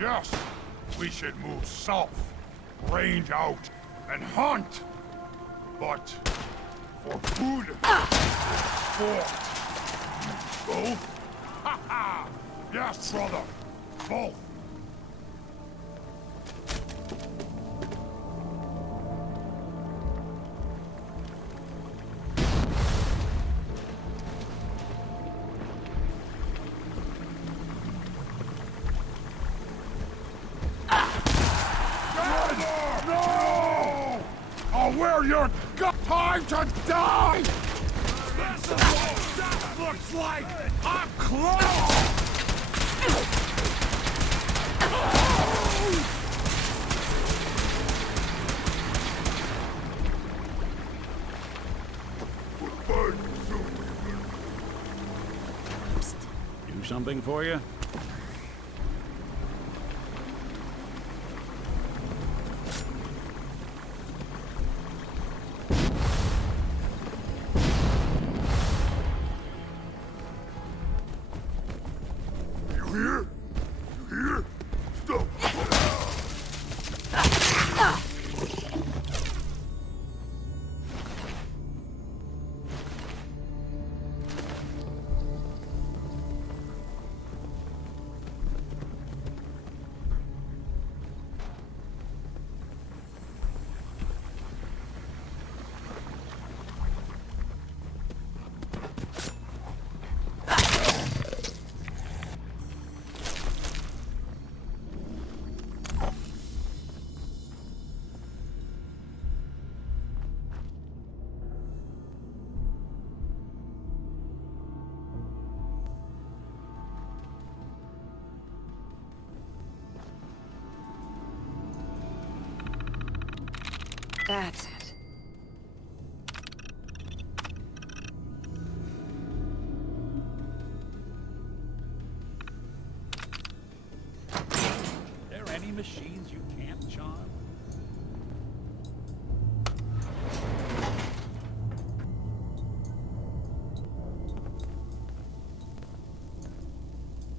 Yes, we should move south, range out, and hunt. But for food, sport, both? Ha ha! Yes, brother, both. Where you're got time to die! This is what that looks like! I'm close! Do something for you? That's it. There any machines you can't charm?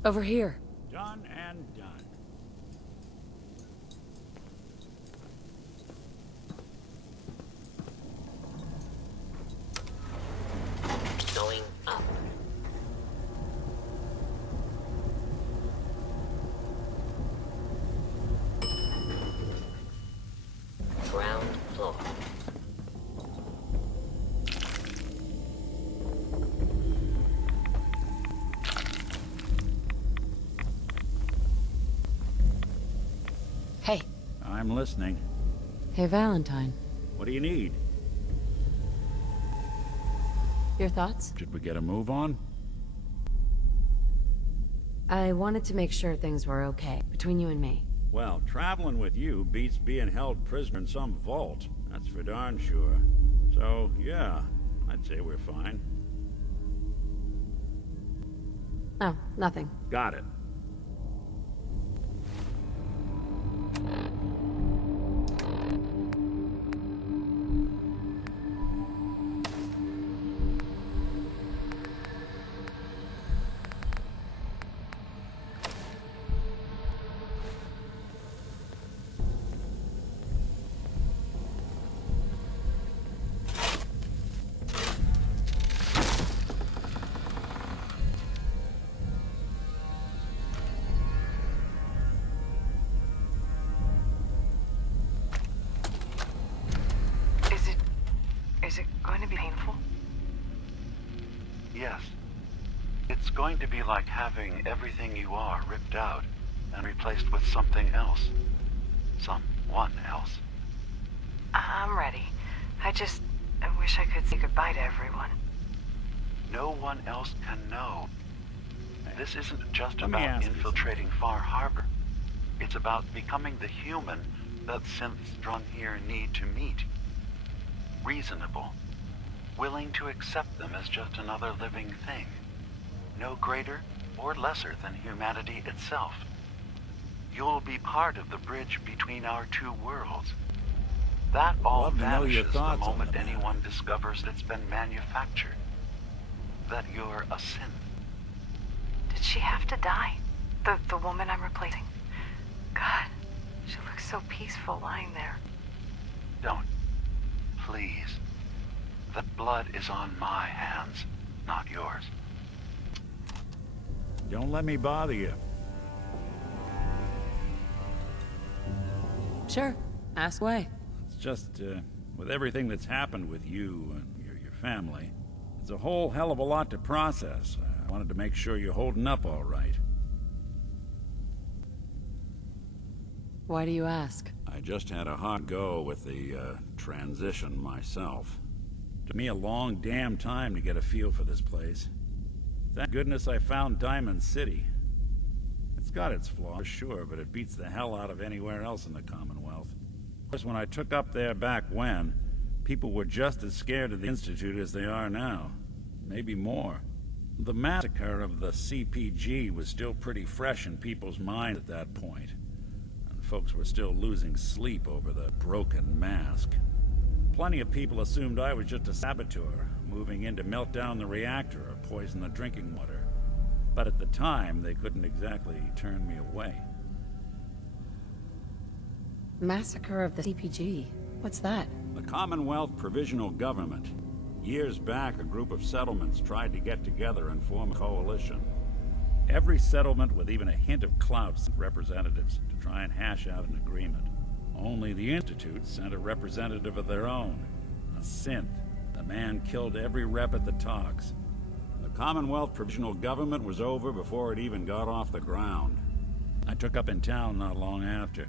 Over here. Done and done. Going up. Ground floor. Hey. I'm listening. Hey, Valentine. What do you need? Your thoughts? Should we get a move on? I wanted to make sure things were okay between you and me. Well, traveling with you beats being held prisoner in some vault. That's for darn sure. So, yeah, I'd say we're fine. Oh, nothing. Got it. Is it going to be painful? Yes. It's going to be like having everything you are ripped out and replaced with something else. Someone else. I'm ready. I wish I could say goodbye to everyone. No one else can know. This isn't just Let me about ask you infiltrating Far Harbor. It's about becoming the human that synths drawn here need to meet. Reasonable. Willing to accept them as just another living thing. No greater or lesser than humanity itself. You'll be part of the bridge between our two worlds. That all Love to know your vanishes the thoughts on moment the matter. anyone discovers it's been manufactured. That you're a synth. Did she have to die? The woman I'm replacing? so peaceful lying there. Don't. Please. The blood is on my hands, not yours. Don't let me bother you. Sure. Ask away. It's just, with everything that's happened with you and your family, it's a whole hell of a lot to process. I wanted to make sure you're holding up all right. Why do you ask? I just had a hard go with the, transition myself. Took me a long damn time to get a feel for this place. Thank goodness I found Diamond City. It's got its flaws, sure, but it beats the hell out of anywhere else in the Commonwealth. Of course, when I took up there back when, people were just as scared of the Institute as they are now. Maybe more. The massacre of the CPG was still pretty fresh in people's minds at that point. And folks were still losing sleep over the broken mask. Plenty of people assumed I was just a saboteur, moving in to melt down the reactor or poison the drinking water. But at the time, they couldn't exactly turn me away. Massacre of the CPG. What's that? The Commonwealth Provisional Government. Years back, a group of settlements tried to get together and form a coalition. Every settlement with even a hint of clout sent representatives to try and hash out an agreement. Only the Institute sent a representative of their own, a synth. The man killed every rep at the talks. The Commonwealth Provisional Government was over before it even got off the ground. I took up in town not long after.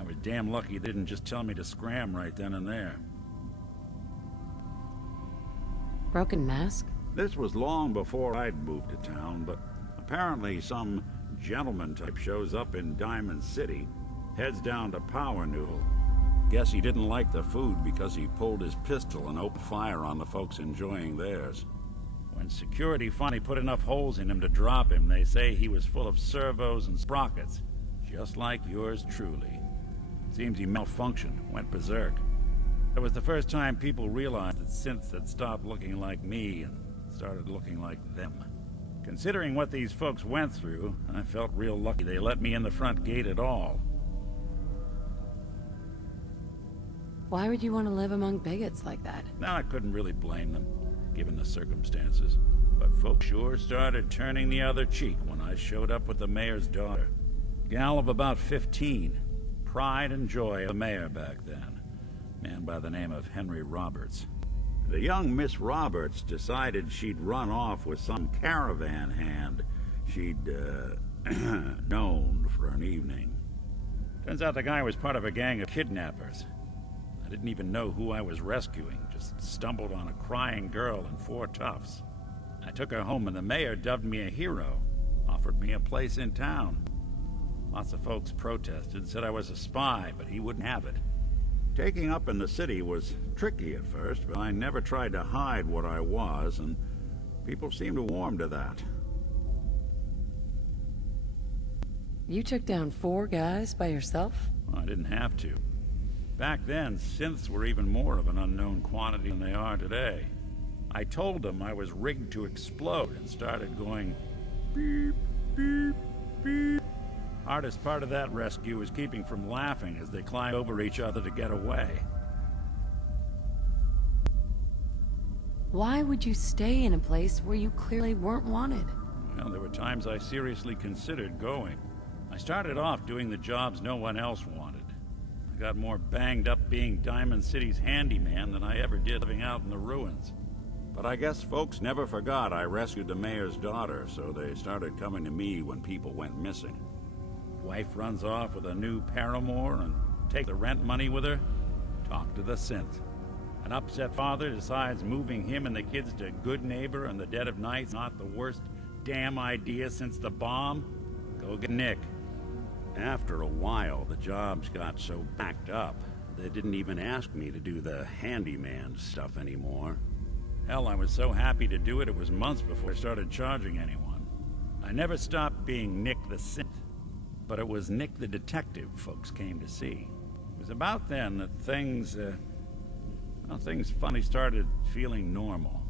I was damn lucky they didn't just tell me to scram right then and there. Broken mask? This was long before I'd moved to town, but apparently some gentleman type shows up in Diamond City, heads down to Power Noodle. Guess he didn't like the food because he pulled his pistol and opened fire on the folks enjoying theirs. When security finally put enough holes in him to drop him, they say he was full of servos and sprockets, just like yours truly. Seems he malfunctioned, went berserk. It was the first time people realized that synths had stopped looking like me and started looking like them. Considering what these folks went through, I felt real lucky they let me in the front gate at all. Why would you want to live among bigots like that? Now, I couldn't really blame them, given the circumstances. But folks sure started turning the other cheek when I showed up with the mayor's daughter. Gal of about 15. Pride and joy of the mayor back then. Man by the name of Henry Roberts. The young Miss Roberts decided she'd run off with some caravan hand she'd, known for an evening. Turns out the guy was part of a gang of kidnappers. I didn't even know who I was rescuing, just stumbled on a crying girl and 4 toughs. I took her home and the mayor dubbed me a hero, offered me a place in town. Lots of folks protested, said I was a spy, but he wouldn't have it. Taking up in the city was tricky at first, but I never tried to hide what I was, and people seemed to warm to that. You took down 4 guys by yourself? Well, I didn't have to. Back then, synths were even more of an unknown quantity than they are today. I told them I was rigged to explode and started going beep, beep, beep. Hardest part of that rescue was keeping from laughing as they climbed over each other to get away. Why would you stay in a place where you clearly weren't wanted? Well, there were times I seriously considered going. I started off doing the jobs no one else wanted. I got more banged up being Diamond City's handyman than I ever did living out in the ruins. But I guess folks never forgot I rescued the mayor's daughter, so they started coming to me when people went missing. Wife runs off with a new paramour and takes the rent money with her. Talk to the synth. An upset father decides moving him and the kids to Good Neighbor in the dead of night's not the worst damn idea since the bomb. Go get Nick. After a while, the jobs got so backed up, they didn't even ask me to do the handyman stuff anymore. Hell, I was so happy to do it, it was months before I started charging anyone. I never stopped being Nick the synth. But it was Nick the detective folks came to see. It was about then that things finally started feeling normal.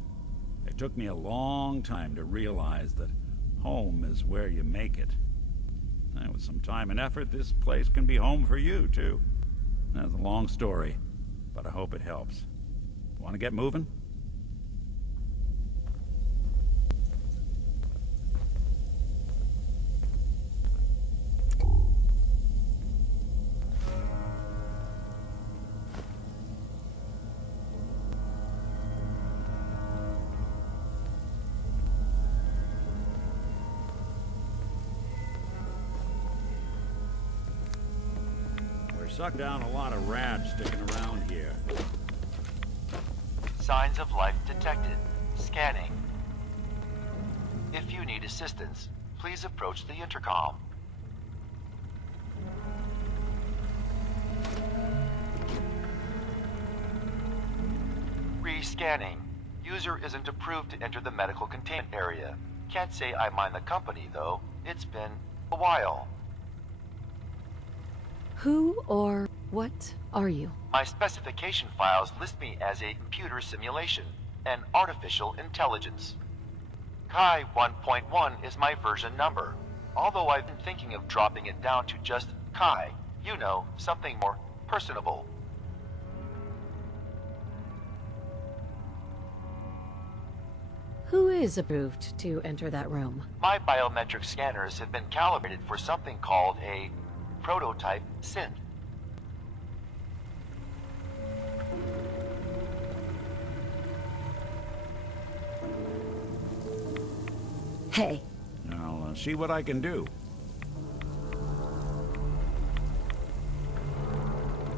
It took me a long time to realize that home is where you make it. I was With some time and effort, this place can be home for you, too. That's a long story, but I hope it helps. Want to get moving? Suck down a lot of rats sticking around here. Signs of life detected. Scanning. If you need assistance, please approach the intercom. Re-scanning. User isn't approved to enter the medical containment area. Can't say I mind the company, though. It's been a while. Who or what are you? My specification files list me as a computer simulation, an artificial intelligence. Kai 1.1 is my version number, although I've been thinking of dropping it down to just Kai. You know, something more personable. Who is approved to enter that room? My biometric scanners have been calibrated for something called a prototype synth. Hey, I'll see what I can do.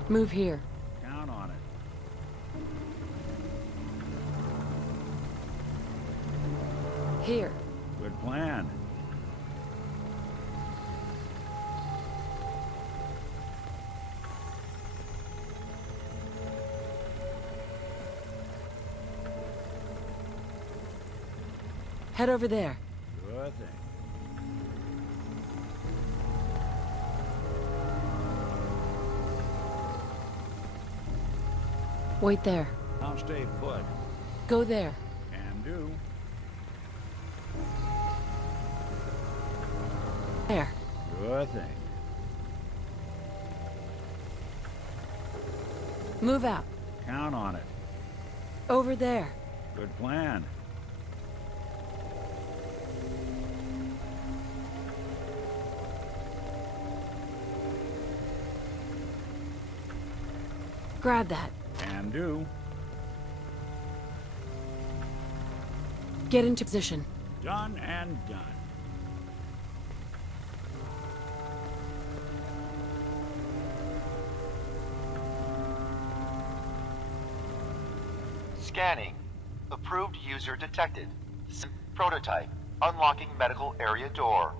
move here. Count on it. Here. Good plan. Head over there. Sure thing. Wait there. I'll stay put. Go there. Can do. There. Sure thing. Move out. Count on it. Over there. Good plan. Grab that. Can do. Get into position. Done and done. Scanning. Approved user detected. Prototype. Unlocking medical area door.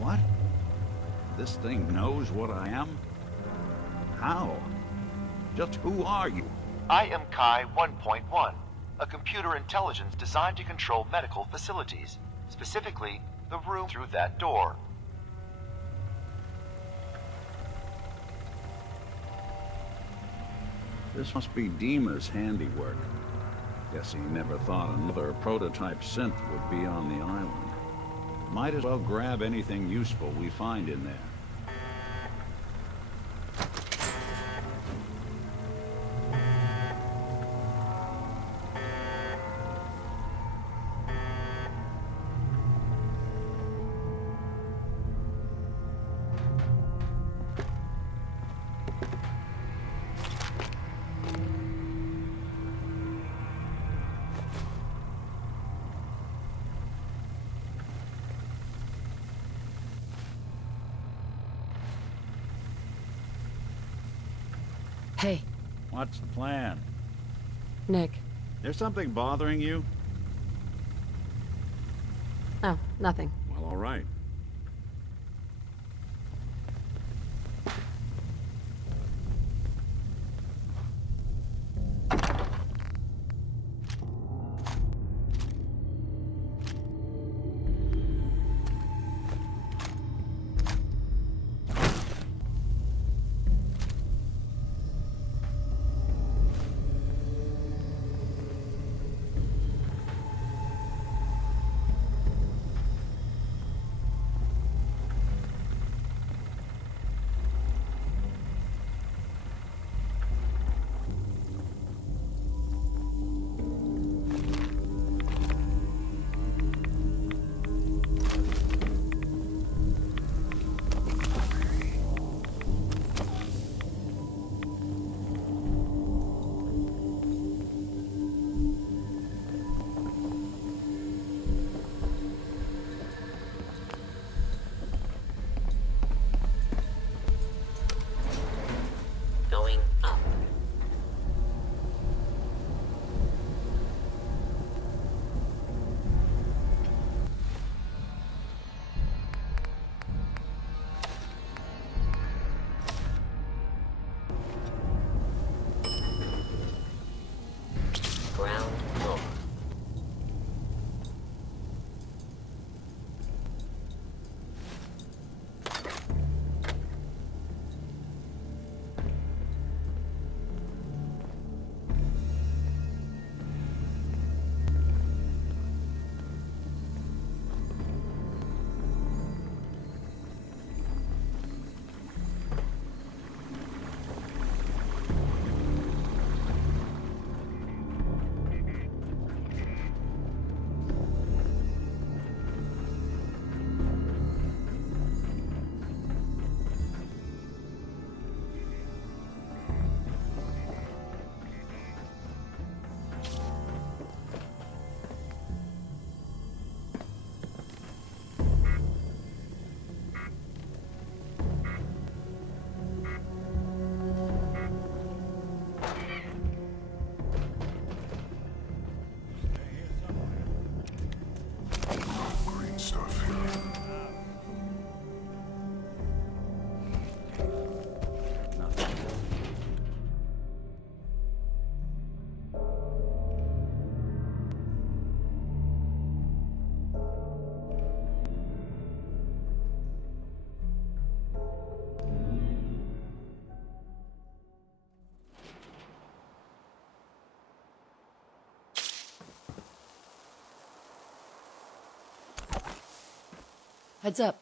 What? This thing knows what I am? How? Just who are you? I am Kai 1.1, a computer intelligence designed to control medical facilities, specifically the room through that door. This must be Dima's handiwork. Guess he never thought another prototype synth would be on the island. Might as well grab anything useful we find in there. Hey, What's the plan? Nick. There's something bothering you? Oh, nothing. Well, all right. Heads up.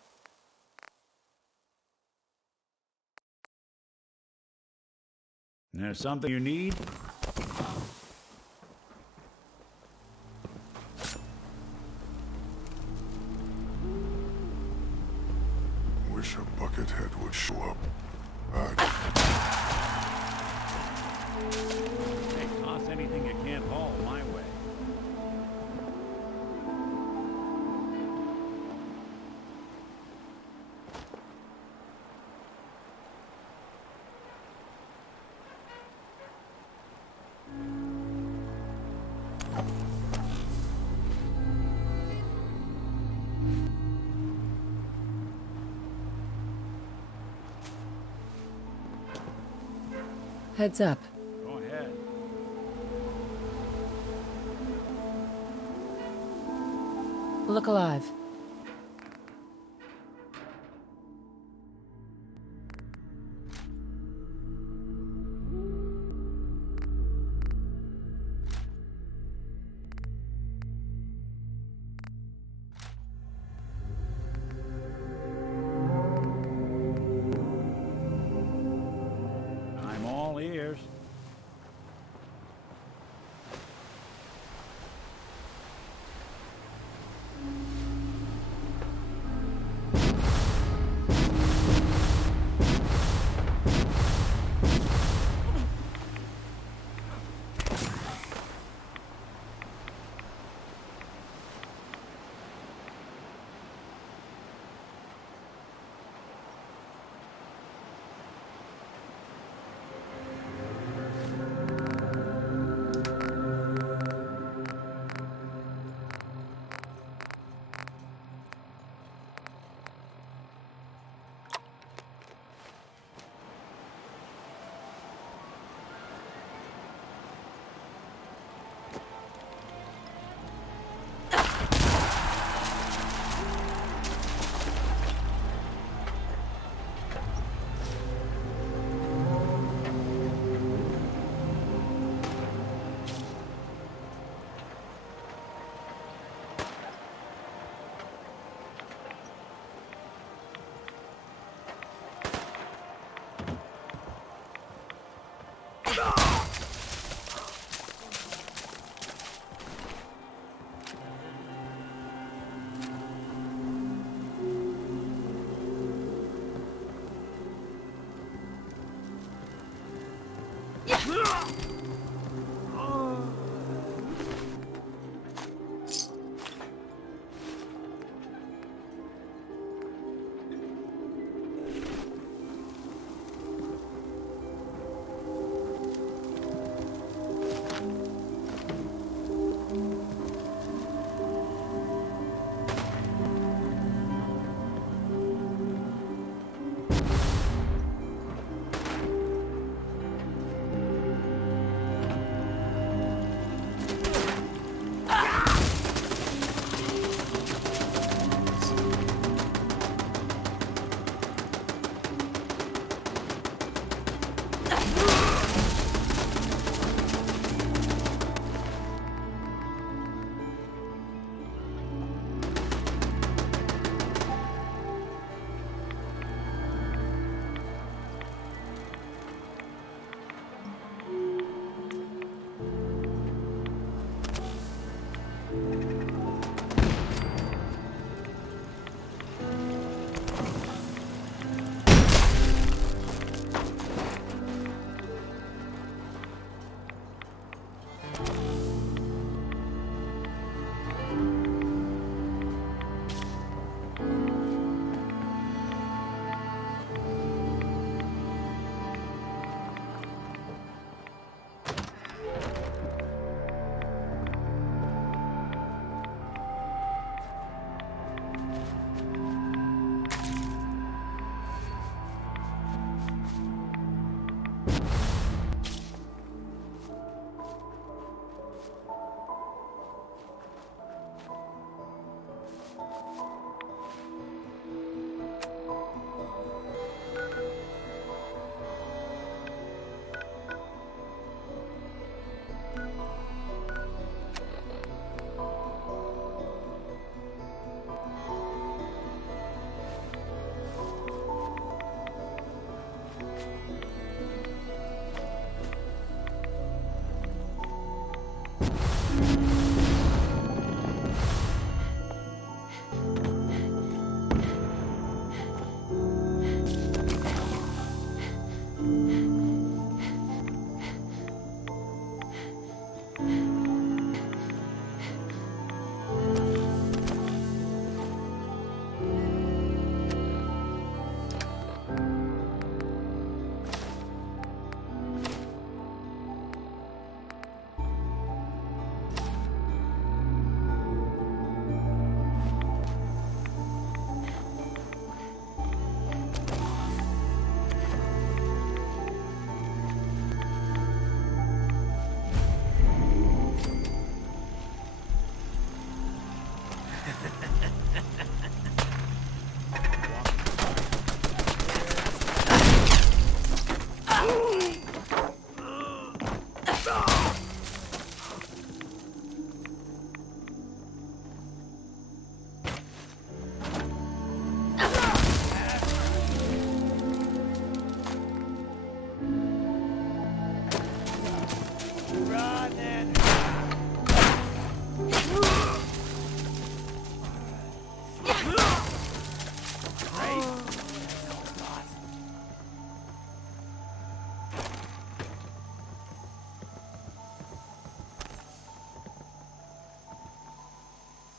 There's something you need? Wish a buckethead would show up. Hey, toss anything you can't haul my way. Heads up. Go ahead. Look alive. I'm all ears.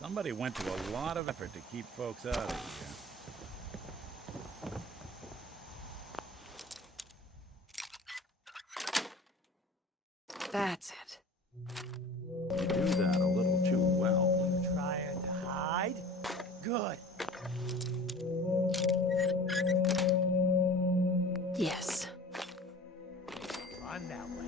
Somebody went to a lot of effort to keep folks out of here. That's it. You do that a little too well. Trying to hide? Good. Yes. Run that way.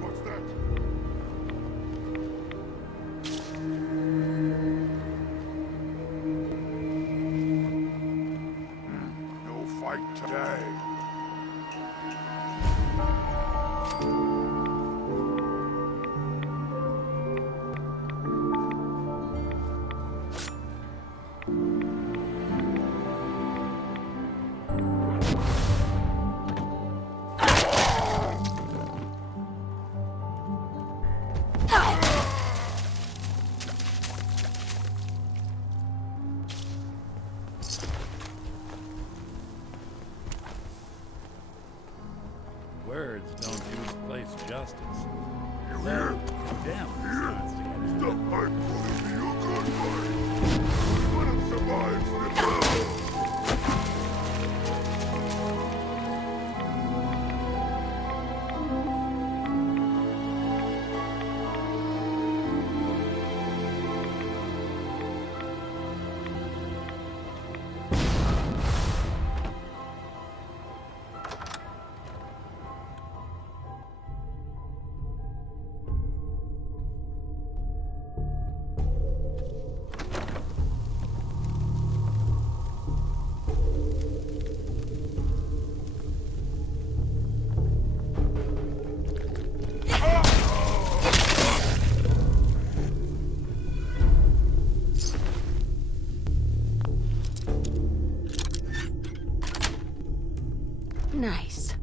What's that? No fight today. Words don't do this place justice. You hear? Damn, Here? starts to get Stop my pulling me a good fight. Let him survive the battle. Nice.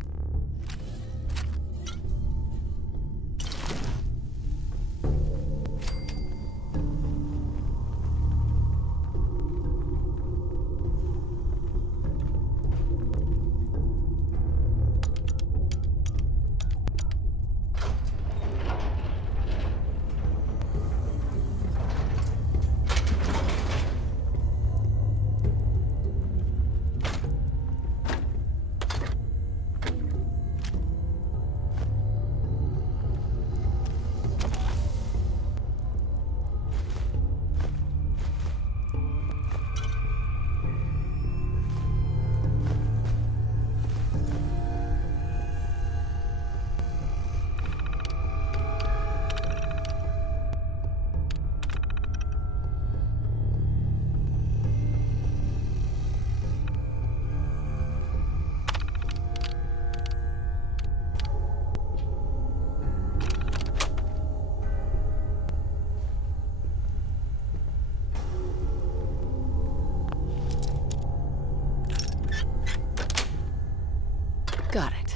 Got it.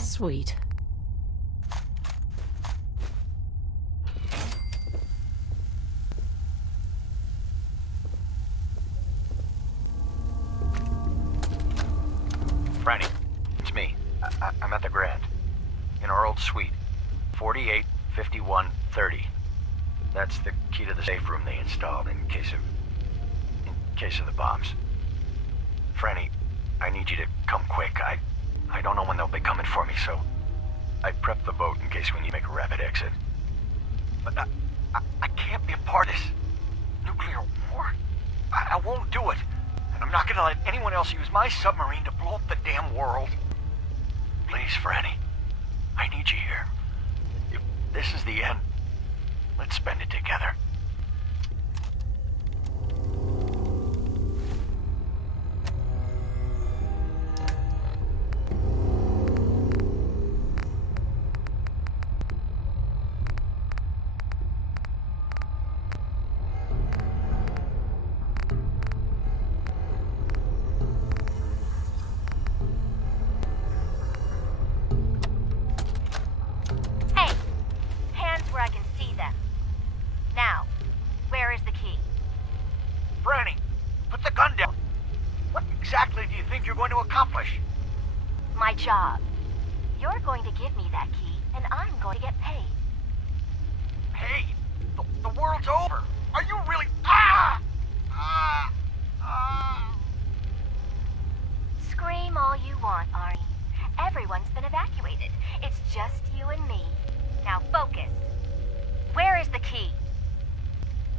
Sweet. Franny, it's me. I'm at the Grand. In our old suite. 485130. That's the key to the safe room they installed in case of the bombs. Franny, I need you to come quick. I don't know when they'll be coming for me, so I prepped the boat in case we need to make a rapid exit. But I can't be a part of this nuclear war. I won't do it. And I'm not gonna let anyone else use my submarine to blow up the damn world. Please, Franny. I need you here. If this is the end, let's spend it together. Hey! Hands where I can see them. Now, where is the key? Franny, put the gun down. What exactly do you think you're going to accomplish? My job. You're going to give me that key, and I'm going to get paid. Hey, the world's over. Are you really... Ah! Scream all you want, Arnie. Everyone's been evacuated. It's just you and me. Now focus. Where is the key?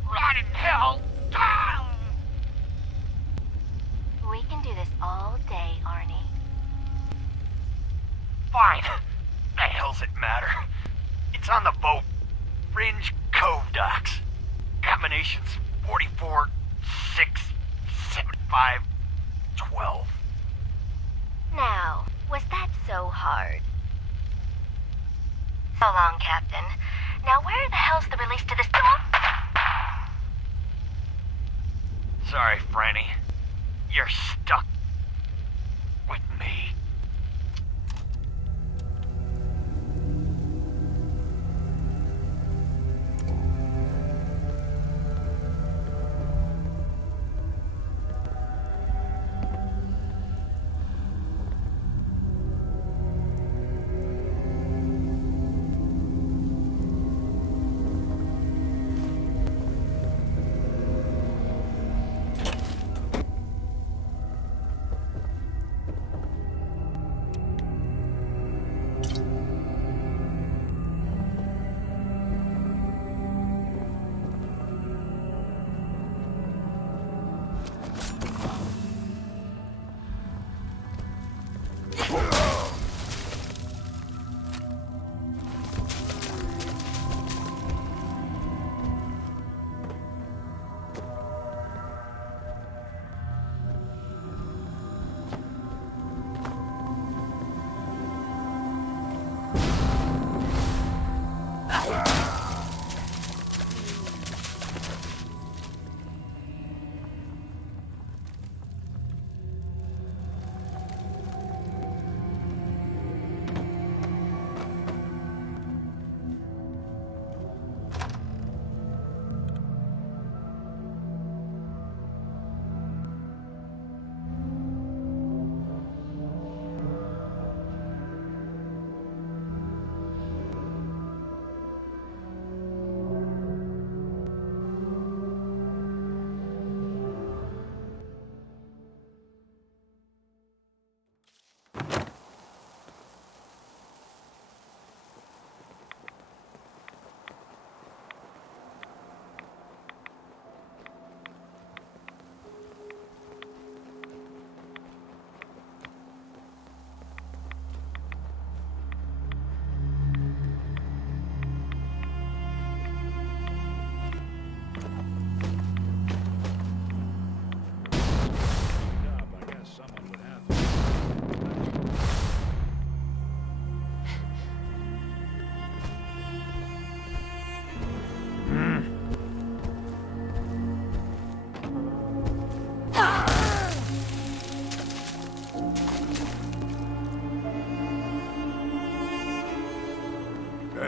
Rot in hell! Ah! We can do this all day, Arnie. Fine. The hell's it matter? It's on the boat. Fringe Cove docks. Combinations 44, 6, 75, 12. Now, was that so hard? So long, Captain. Now where the hell's the release to this door? Sorry, Franny. You're stuck with me.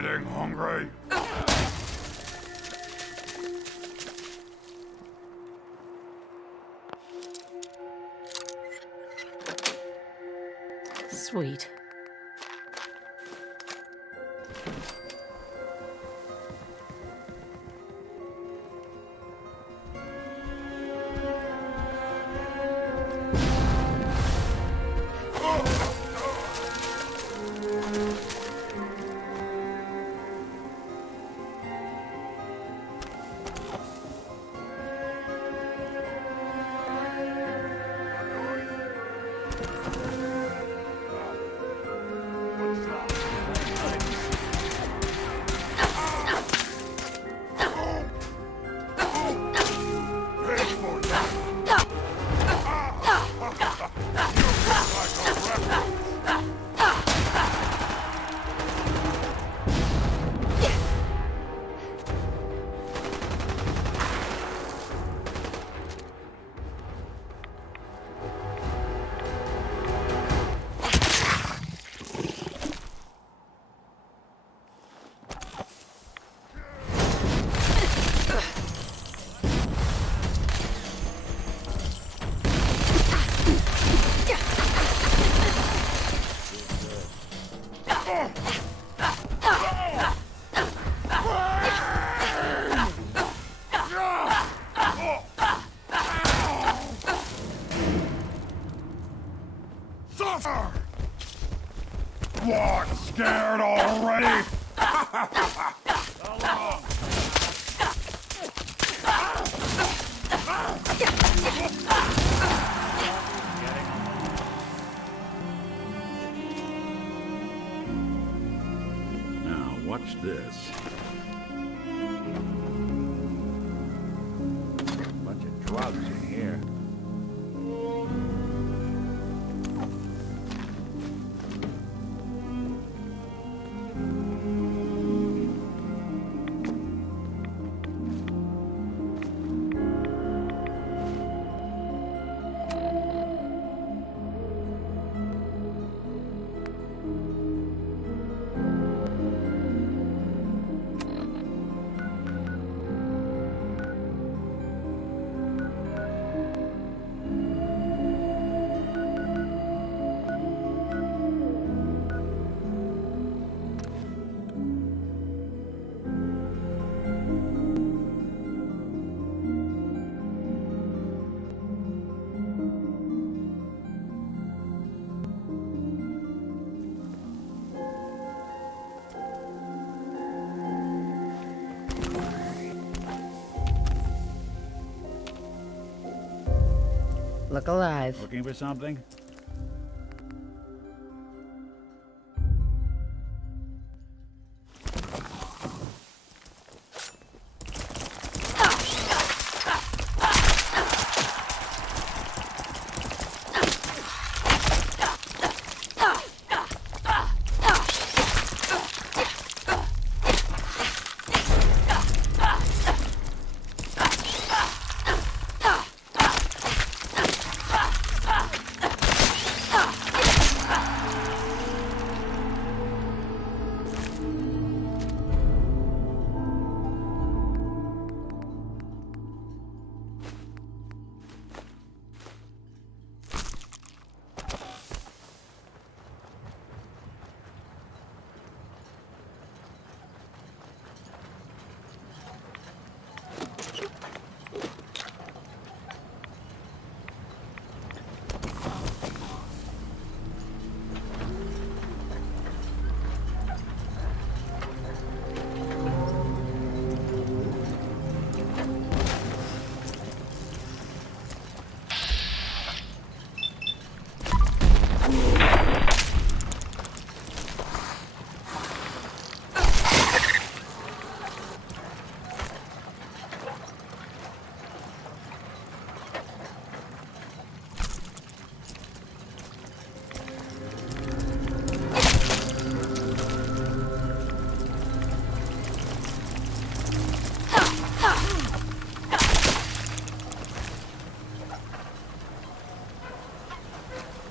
Getting hungry? Sweet. Suffer! What, scared already? Now, watch this. Bunch of drugs in here. Look alive. Looking for something?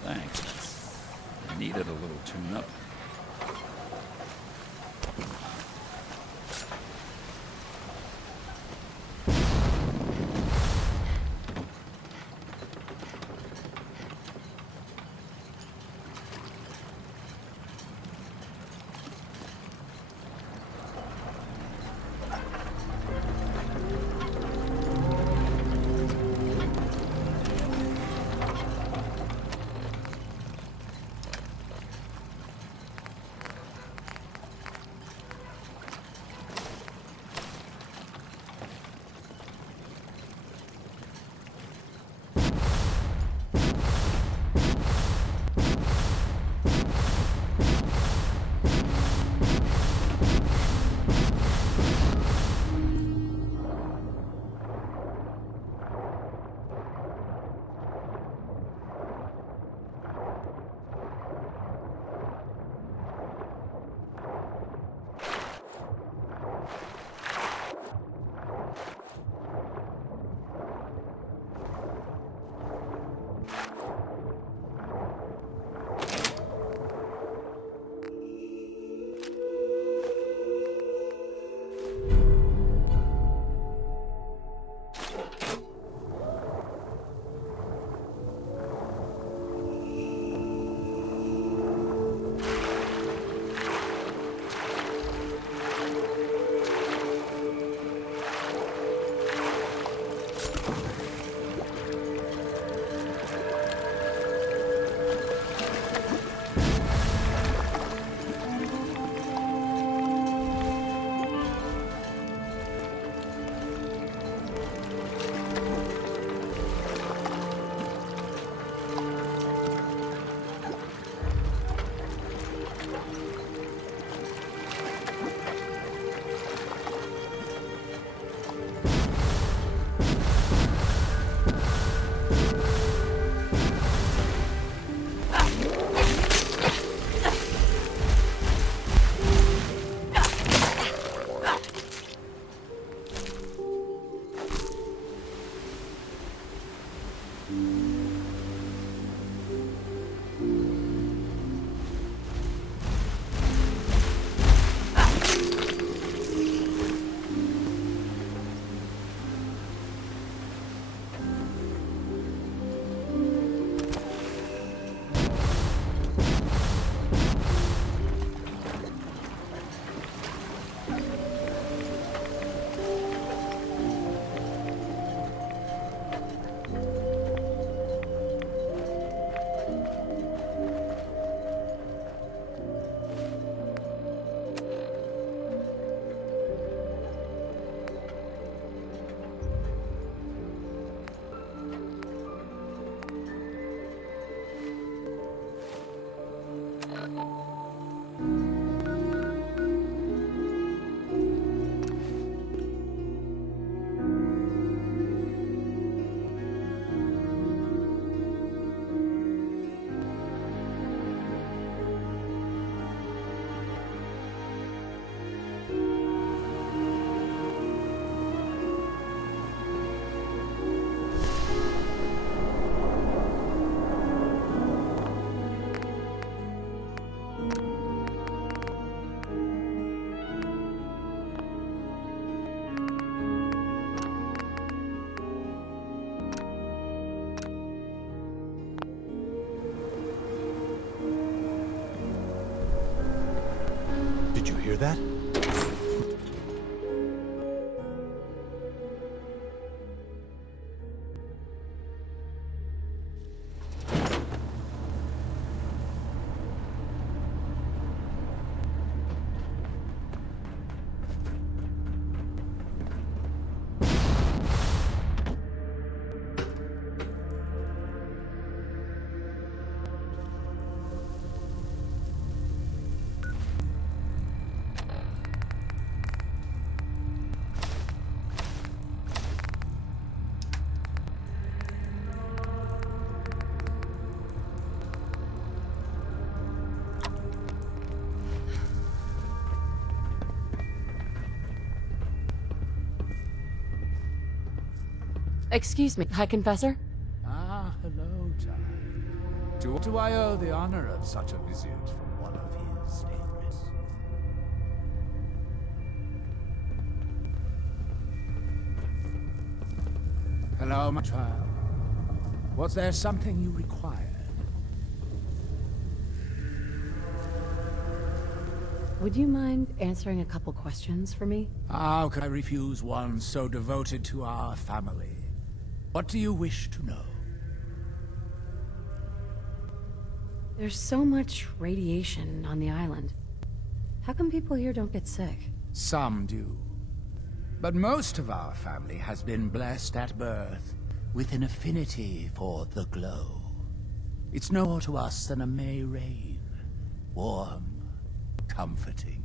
Thanks. Needed a little tune-up. Did you hear that? Excuse me, High Confessor? Ah, hello, child. To what do I owe the honor of such a visit from one of his favorites? Hello, my child. Was there something you required? Would you mind answering a couple questions for me? How could I refuse one so devoted to our family? What do you wish to know? There's so much radiation on the island. How come people here don't get sick? Some do. But most of our family has been blessed at birth with an affinity for the glow. It's no more to us than a May rain. Warm, comforting.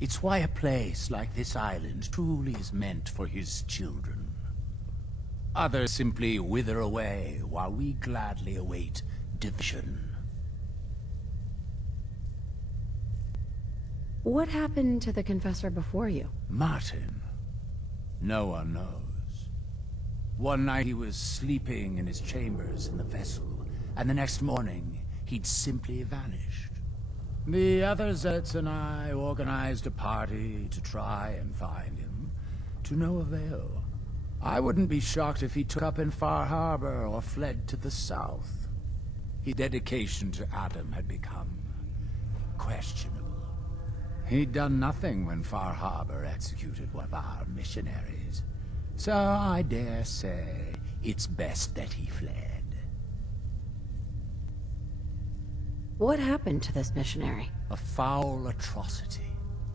It's why a place like this island truly is meant for his children. Others simply wither away while we gladly await division. What happened to the Confessor before you? Martin. No one knows. One night he was sleeping in his chambers in the vessel, and the next morning he'd simply vanished. The other Zealots and I organized a party to try and find him, to no avail. I wouldn't be shocked if he took up in Far Harbour or fled to the south. His dedication to Adam had become questionable. He'd done nothing when Far Harbour executed one of our missionaries. So I dare say it's best that he fled. What happened to this missionary? A foul atrocity.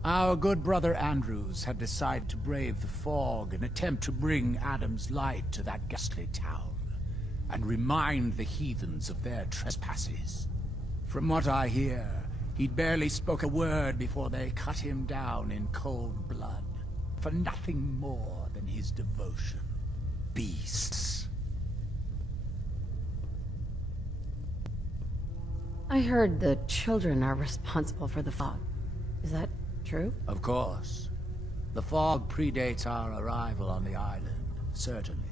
Our good brother Andrews had decided to brave the fog and attempt to bring Adam's light to that ghastly town, and remind the heathens of their trespasses. From what I hear, he'd barely spoke a word before they cut him down in cold blood, for nothing more than his devotion. Beasts. I heard the children are responsible for the fog. Is that true? Of course. The fog predates our arrival on the island, certainly.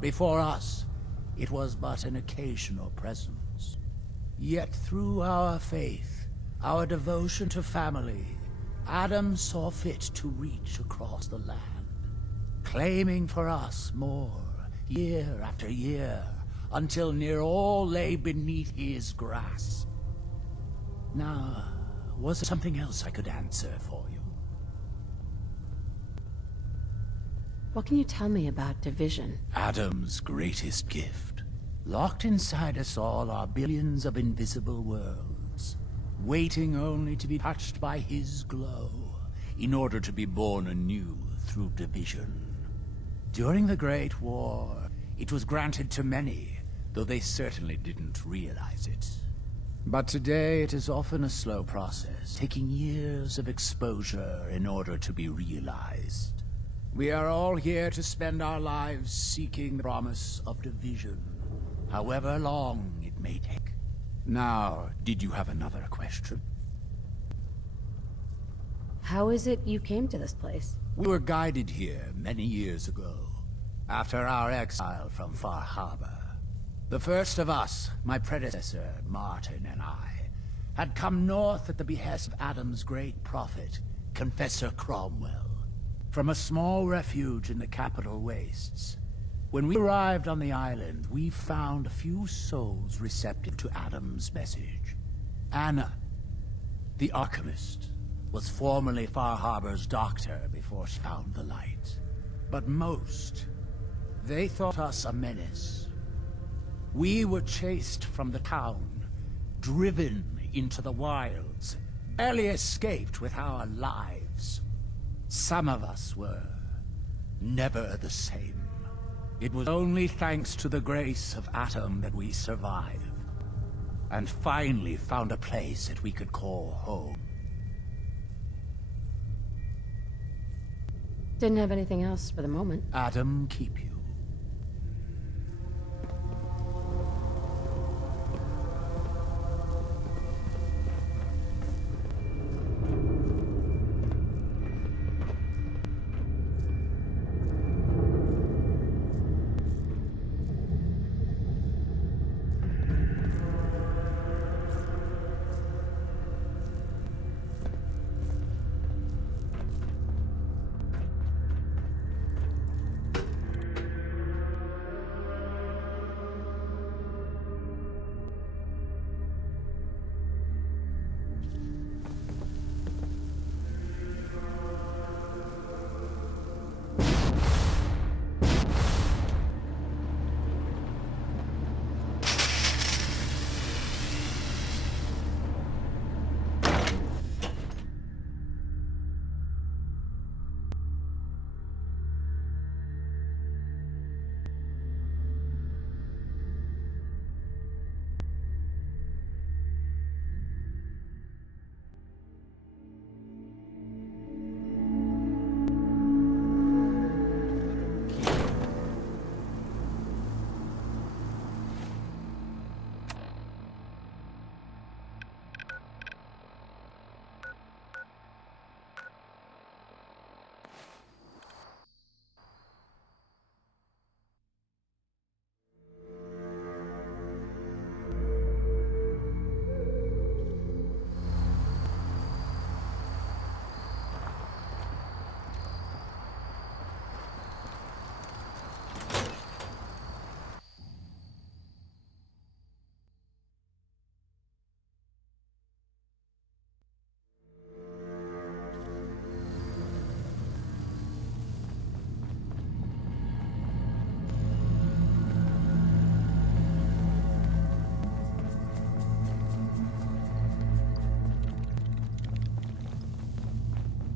Before us, it was but an occasional presence. Yet through our faith, our devotion to family, Adam saw fit to reach across the land, claiming for us more, year after year, until near all lay beneath his grasp. Now, was there something else I could answer for you? What can you tell me about division? Adam's greatest gift. Locked inside us all are billions of invisible worlds, waiting only to be touched by his glow, in order to be born anew through division. During the Great War, it was granted to many, though they certainly didn't realize it. But today it is often a slow process, taking years of exposure in order to be realized. We are all here to spend our lives seeking the promise of division, however long it may take. Now, did you have another question? How is it you came to this place? We were guided here many years ago, after our exile from Far Harbour. The first of us, my predecessor, Martin, and I, had come north at the behest of Adam's great prophet, Confessor Cromwell, from a small refuge in the capital wastes. When we arrived on the island, we found a few souls receptive to Adam's message. Anna, the alchemist, was formerly Far Harbor's doctor before she found the light. But most, they thought us a menace. We were chased from the town, driven into the wilds, barely escaped with our lives. Some of us were never the same. It was only thanks to the grace of Adam that we survived, and finally found a place that we could call home. Didn't have anything else for the moment. Adam keep you.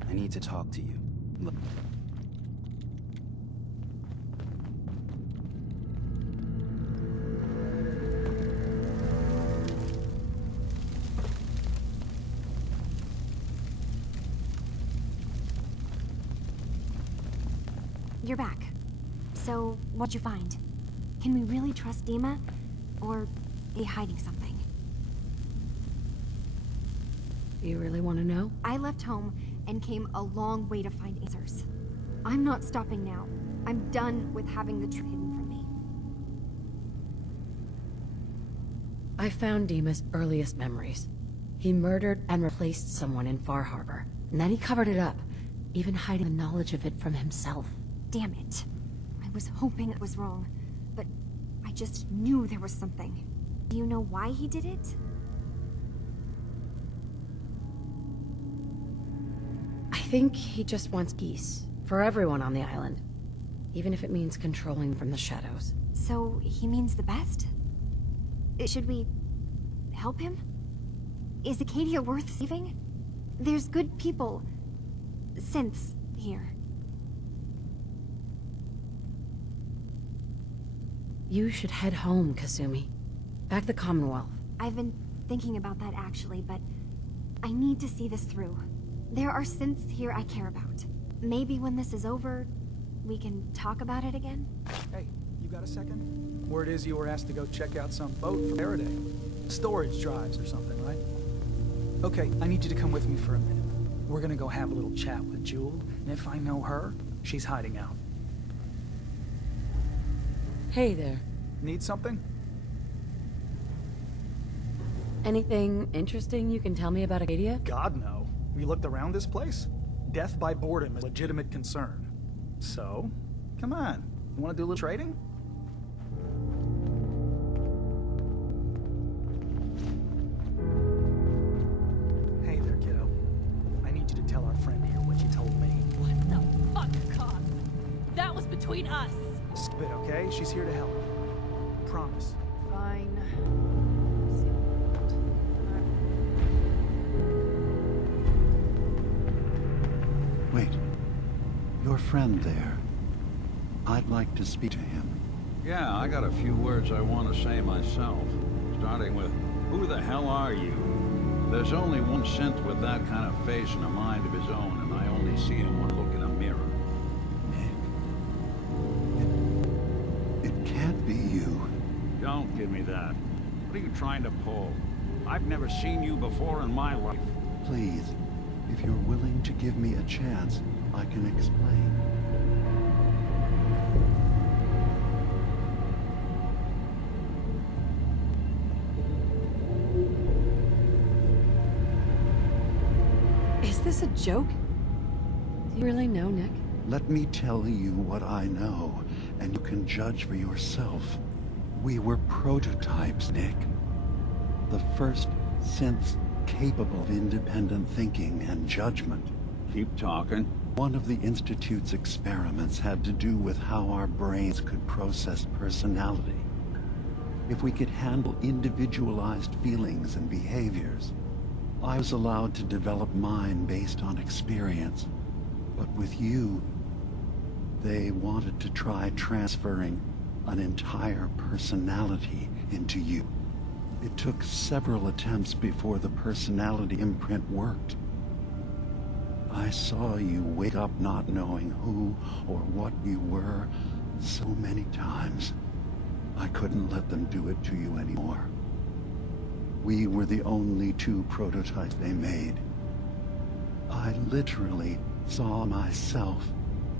I need to talk to you. Look. You're back. So, what'd you find? Can we really trust Dima? Or are they hiding something? You really want to know? I left home and came a long way to find answers. I'm not stopping now. I'm done with having the truth hidden from me. I found Dima's earliest memories. He murdered and replaced someone in Far Harbor, and then he covered it up, even hiding the knowledge of it from himself. Damn it. I was hoping I was wrong, but I just knew there was something. Do you know why he did it? I think he just wants peace for everyone on the island, even if it means controlling from the shadows. So he means the best? Should we help him? Is Acadia worth saving? There's good people, synths here. You should head home, Kasumi. Back to the Commonwealth. I've been thinking about that actually, but I need to see this through. There are synths here I care about. Maybe when this is over, we can talk about it again? Hey, you got a second? Word is you were asked to go check out some boat for Faraday. Storage drives or something, right? Okay, I need you to come with me for a minute. We're gonna go have a little chat with Jewel, and if I know her, she's hiding out. Hey there. Need something? Anything interesting you can tell me about Acadia? God, no. You looked around this place? Death by boredom is a legitimate concern. So, come on. You wanna do a little trading? Hey there, kiddo. I need you to tell our friend here what you told me. What the fuck, Con? That was between us. Skip it, okay? She's here to help. Promise. Fine. Wait. Your friend there. I'd like to speak to him. Yeah, I got a few words I want to say myself. Starting with, who the hell are you? There's only one synth with that kind of face and a mind of his own, and I only see him when I look in a mirror. Nick. It can't be you. Don't give me that. What are you trying to pull? I've never seen you before in my life. Please, if you're willing to give me a chance, I can explain. Is this a joke? Do you really know, Nick? Let me tell you what I know, and you can judge for yourself. We were prototypes, Nick. The first synths capable of independent thinking and judgment. Keep talking. One of the Institute's experiments had to do with how our brains could process personality. If we could handle individualized feelings and behaviors. I was allowed to develop mine based on experience. But with you, they wanted to try transferring an entire personality into you. It took several attempts before the personality imprint worked. I saw you wake up not knowing who or what you were so many times. I couldn't let them do it to you anymore. We were the only two prototypes they made. I literally saw myself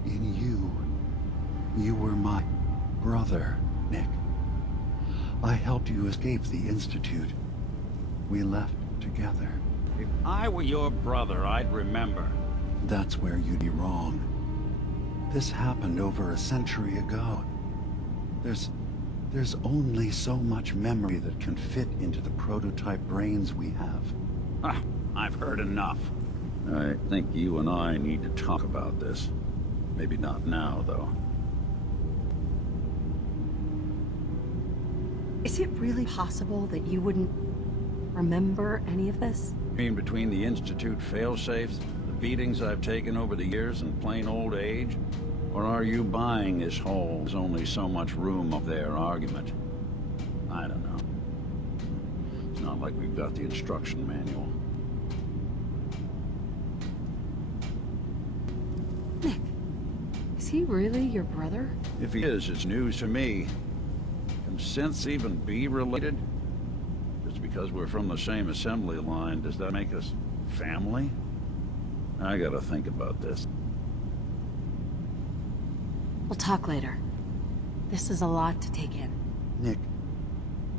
in you. You were my brother, Nick. I helped you escape the Institute. We left together. If I were your brother, I'd remember. That's where you'd be wrong. This happened over a century ago. There's only so much memory that can fit into the prototype brains we have. Ah, I've heard enough. I think you and I need to talk about this. Maybe not now, though. Is it really possible that you wouldn't remember any of this? You mean between the Institute failsafes, the beatings I've taken over the years, and plain old age? Or are you buying this whole "there's only so much room up there" argument? I don't know. It's not like we've got the instruction manual. Nick, is he really your brother? If he is, it's news to me. Can synths even be related? Just because we're from the same assembly line, does that make us family? I gotta think about this. We'll talk later. This is a lot to take in. Nick,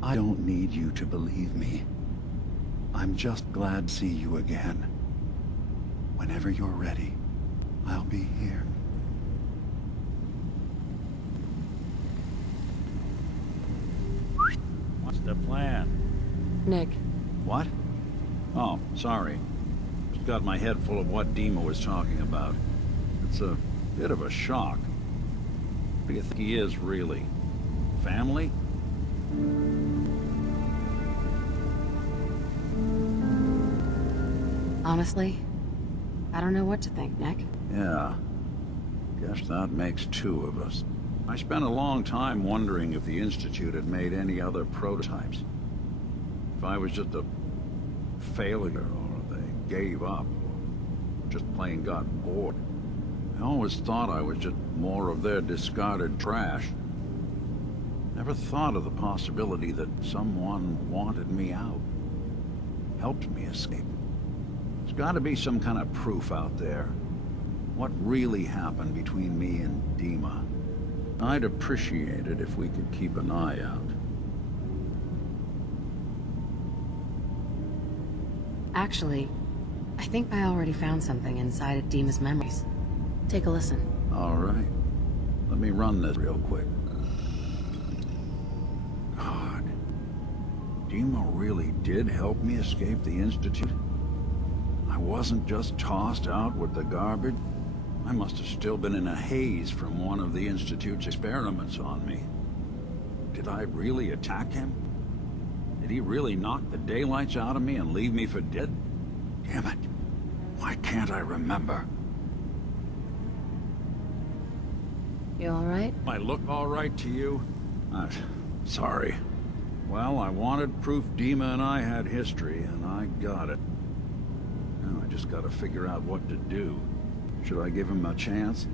I don't need you to believe me. I'm just glad to see you again. Whenever you're ready, I'll be here. What's the plan? Nick. What? Oh, sorry. Just got my head full of what Dima was talking about. It's a bit of a shock. What do you think he is, really? Family? Honestly, I don't know what to think, Nick. Yeah. Guess that makes two of us. I spent a long time wondering if the Institute had made any other prototypes. If I was just a failure, or they gave up, or just plain got bored. I always thought I was just more of their discarded trash. Never thought of the possibility that someone wanted me out, helped me escape. There's got to be some kind of proof out there. What really happened between me and Dima? I'd appreciate it if we could keep an eye out. Actually, I think I already found something inside of Dima's memories. Take a listen. All right. Let me run this real quick. God. Dima really did help me escape the Institute? I wasn't just tossed out with the garbage. I must have still been in a haze from one of the Institute's experiments on me. Did I really attack him? Did he really knock the daylights out of me and leave me for dead? Damn it. Why can't I remember? You alright? I look alright to you? Sorry. Well, I wanted proof Dima and I had history, and I got it. Now I just gotta figure out what to do. Should I give him a chance?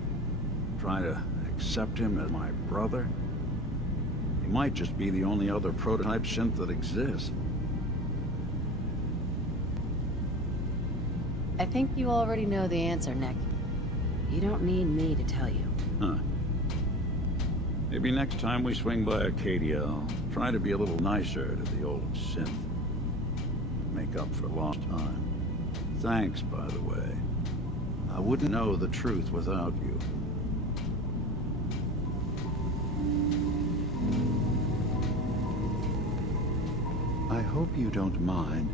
Try to accept him as my brother? He might just be the only other prototype synth that exists. I think you already know the answer, Nick. You don't need me to tell you. Huh. Maybe next time we swing by Acadia, I'll try to be a little nicer to the old synth. Make up for lost time. Thanks, by the way. I wouldn't know the truth without you. I hope you don't mind,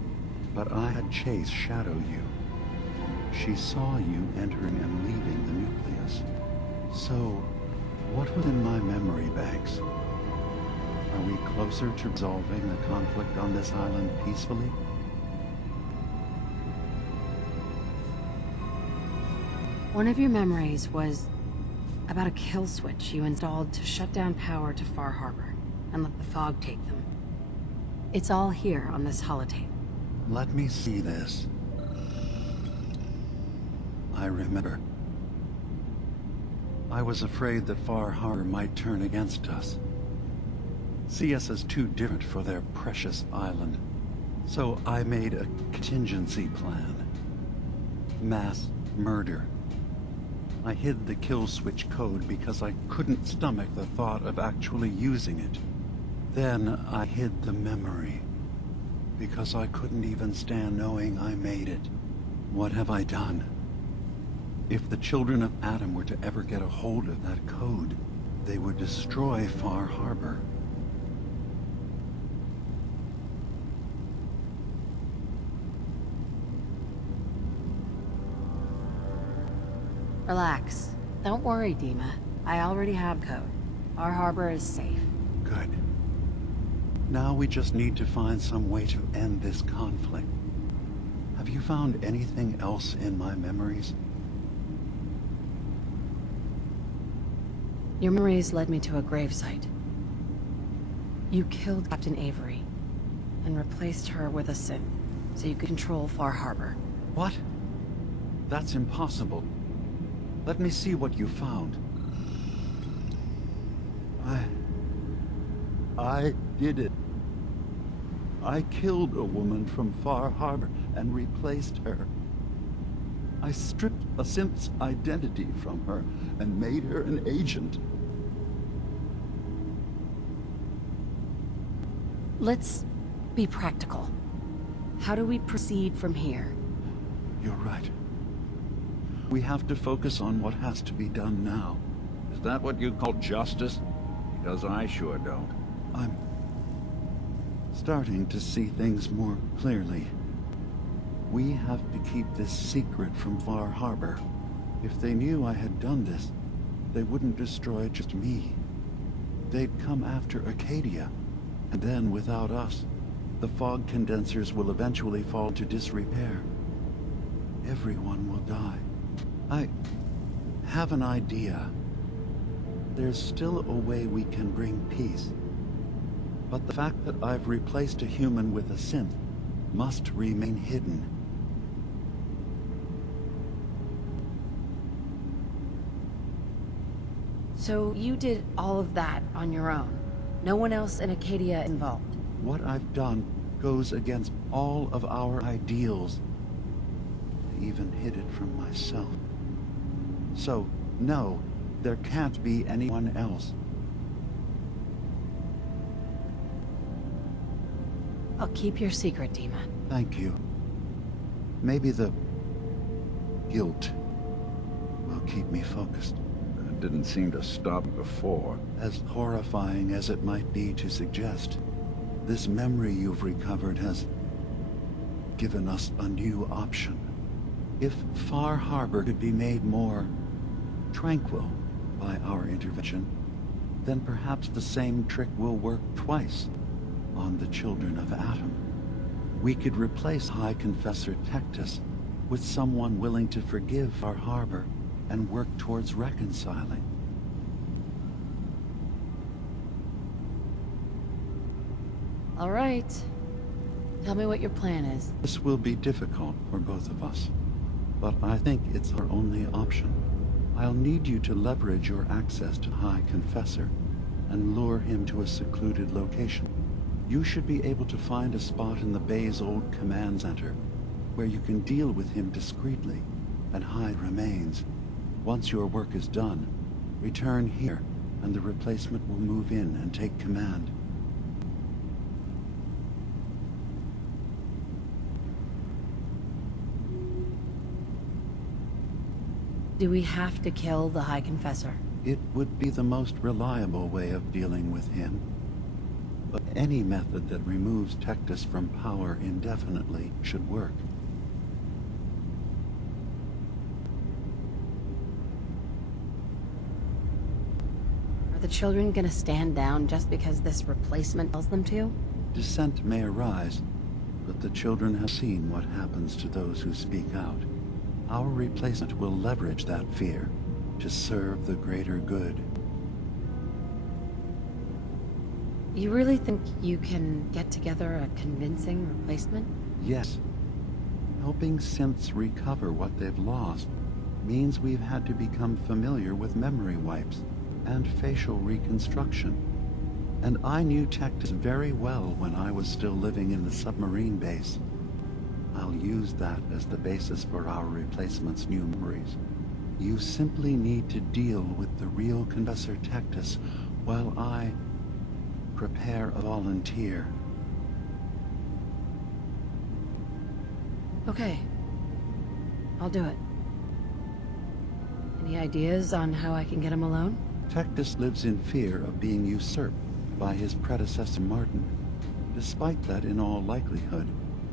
but I had Chase shadow you. She saw you entering and leaving the nucleus. So, what was in my memory banks? Are we closer to resolving the conflict on this island peacefully? One of your memories was about a kill switch you installed to shut down power to Far Harbor and let the fog take them. It's all here on this holotape. Let me see this. I remember. I was afraid that Far Harbor might turn against us. See us as too different for their precious island. So I made a contingency plan. Mass murder. I hid the kill switch code because I couldn't stomach the thought of actually using it. Then I hid the memory because I couldn't even stand knowing I made it. What have I done? If the children of Adam were to ever get a hold of that code, they would destroy Far Harbor. Relax. Don't worry, Dima. I already have code. Our harbor is safe. Good. Now we just need to find some way to end this conflict. Have you found anything else in my memories? Your memories led me to a gravesite. You killed Captain Avery and replaced her with a synth so you could control Far Harbor. What? That's impossible. Let me see what you found. I did it. I killed a woman from Far Harbor and replaced her. I stripped a synth's identity from her and made her an agent. Let's be practical. How do we proceed from here? You're right. We have to focus on what has to be done now. Is that what you call justice? Because I sure don't. I'm starting to see things more clearly. We have to keep this secret from Far Harbor. If they knew I had done this, they wouldn't destroy just me. They'd come after Acadia, and then without us, the fog condensers will eventually fall to disrepair. Everyone will die. I have an idea. There's still a way we can bring peace. But the fact that I've replaced a human with a synth must remain hidden. So you did all of that on your own? No one else in Acadia involved? What I've done goes against all of our ideals. I even hid it from myself. So, no, there can't be anyone else. I'll keep your secret, Dima. Thank you. Maybe the guilt will keep me focused. It didn't seem to stop before. As horrifying as it might be to suggest, this memory you've recovered has given us a new option. If Far Harbor could be made more tranquil by our intervention, then perhaps the same trick will work twice on the children of Atom. We could replace High Confessor Tectus with someone willing to forgive Far Harbor and work towards reconciling. All right. Tell me what your plan is. This will be difficult for both of us, but I think it's our only option. I'll need you to leverage your access to High Confessor and lure him to a secluded location. You should be able to find a spot in the Bay's old command center where you can deal with him discreetly and hide remains. Once your work is done, return here and the replacement will move in and take command. Do we have to kill the High Confessor? It would be the most reliable way of dealing with him. But any method that removes Tectus from power indefinitely should work. Are the children gonna stand down just because this replacement tells them to? Dissent may arise, but the children have seen what happens to those who speak out. Our replacement will leverage that fear to serve the greater good. You really think you can get together a convincing replacement? Yes. Helping synths recover what they've lost means we've had to become familiar with memory wipes and facial reconstruction. And I knew Tectus very well when I was still living in the submarine base. I'll use that as the basis for our replacement's new memories. You simply need to deal with the real Confessor Tectus while I prepare a volunteer. Okay. I'll do it. Any ideas on how I can get him alone? Tectus lives in fear of being usurped by his predecessor Martin. Despite that, in all likelihood,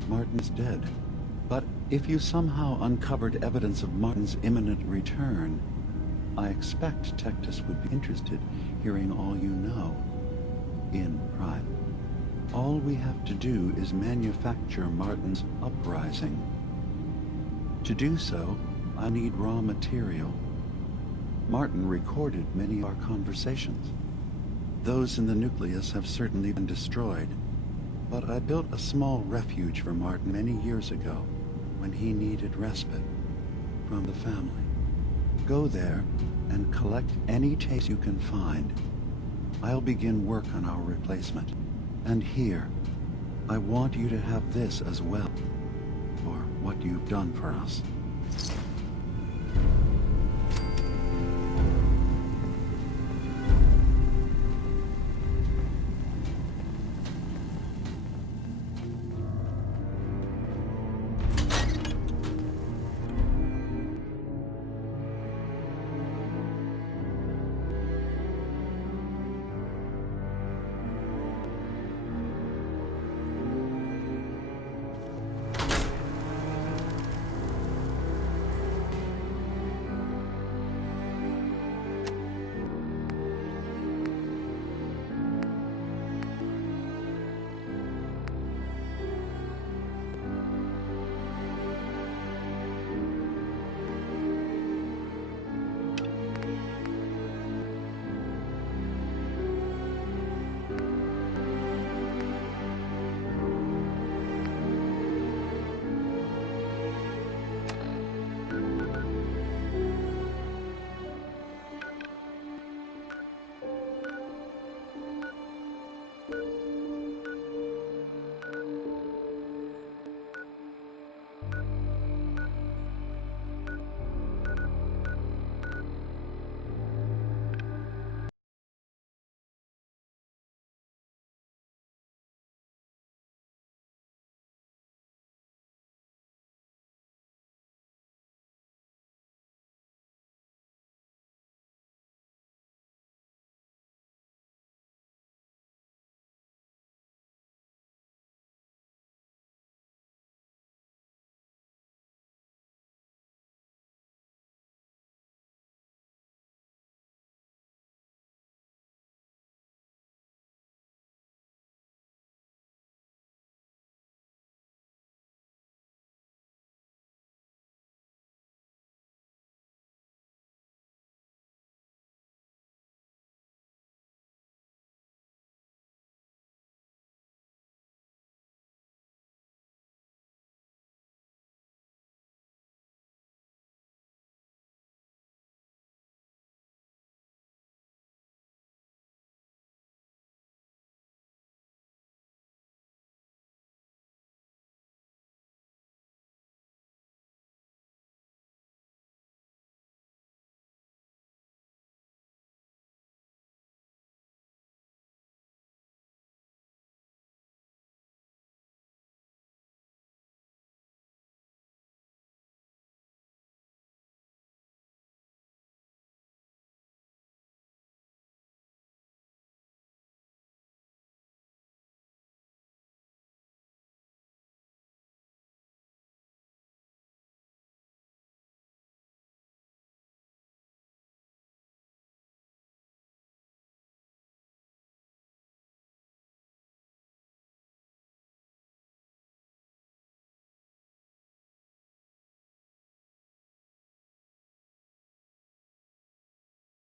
Martin's dead. But if you somehow uncovered evidence of Martin's imminent return, I expect Tectus would be interested hearing all you know in private. All we have to do is manufacture Martin's uprising. To do so, I need raw material. Martin recorded many of our conversations. Those in the nucleus have certainly been destroyed, but I built a small refuge for Martin many years ago when he needed respite from the family. Go there and collect any tapes you can find. I'll begin work on our replacement. And here, I want you to have this as well, for what you've done for us.